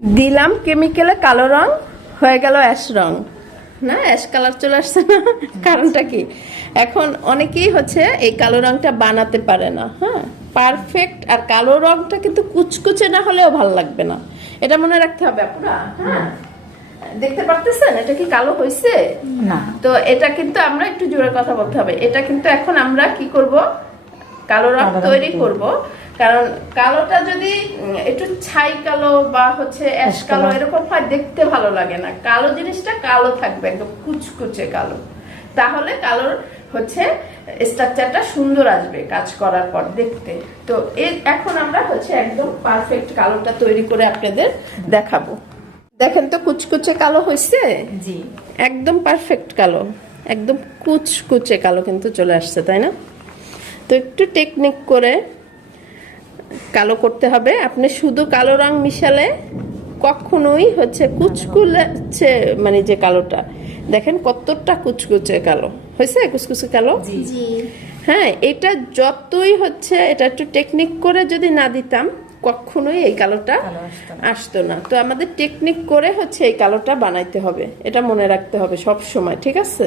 দিলাম কেমিক্যালে কালো রং হয়ে গেল অ্যাশ রং। না অ্যাশ কালার চলে আসছে না কারণটা কি? এখন অনেকেই হচ্ছে এই কালো রংটা বানাতে পারে না হ্যাঁ? পারফেক্ট আর কালো রংটা কিন্তু কুচকুচে না হলেও ভালো লাগবে না। এটা মনে রাখতে হবে আপুরা হ্যাঁ? দেখতে পারতেছেন? এটা কি কালো হয়েছে না। তো এটা কিন্তু আমরা একটু জোরে কথা বলতে হবে। এটা কিন্তু এখন আমরা কি করব? কালো রং তৈরি তৈরি। করব। কারণ কালোটা যদি একটু ছাই কালো বা হচ্ছে অ্যাশ কালো কালো। এরকম হয় দেখতে ভালো লাগে না। কালো জিনিসটা কালো থাকবে একদম কুচকুচে কালো। তাহলে কালোর হচ্ছে স্ট্রাকচারটা সুন্দর আসবে কাজ করার পর দেখতে। তো এর এখন আমরা হচ্ছে একদম পারফেক্ট কালোটা তৈরি করে আপনাদের দেখাবো। দেখেন তো কুচকুচে কালো হয়েছে জি। একদম পারফেক্ট কালো। একদম কুচকুচে কালো কিন্তু চলে আসছে তাই না? তো একটু টেকনিক করে কালো করতে হবে। আপনি শুধু কালো রং মিশালে কখনোই হচ্ছে কুচকুচে মানে যে কালোটা দেখেন কতটা কুচকুচে কালো। হয়েছে কুচকুচে কালো? হ্যাঁ এটা যতই হচ্ছে এটা একটু টেকনিক করে যদি না দিতাম কখনোই এই কালোটা আসতো না। আসতো না। তো আমাদের টেকনিক করে হচ্ছে এই কালোটা বানাইতে হবে। এটা মনে রাখতে হবে সব সময় ঠিক আছে?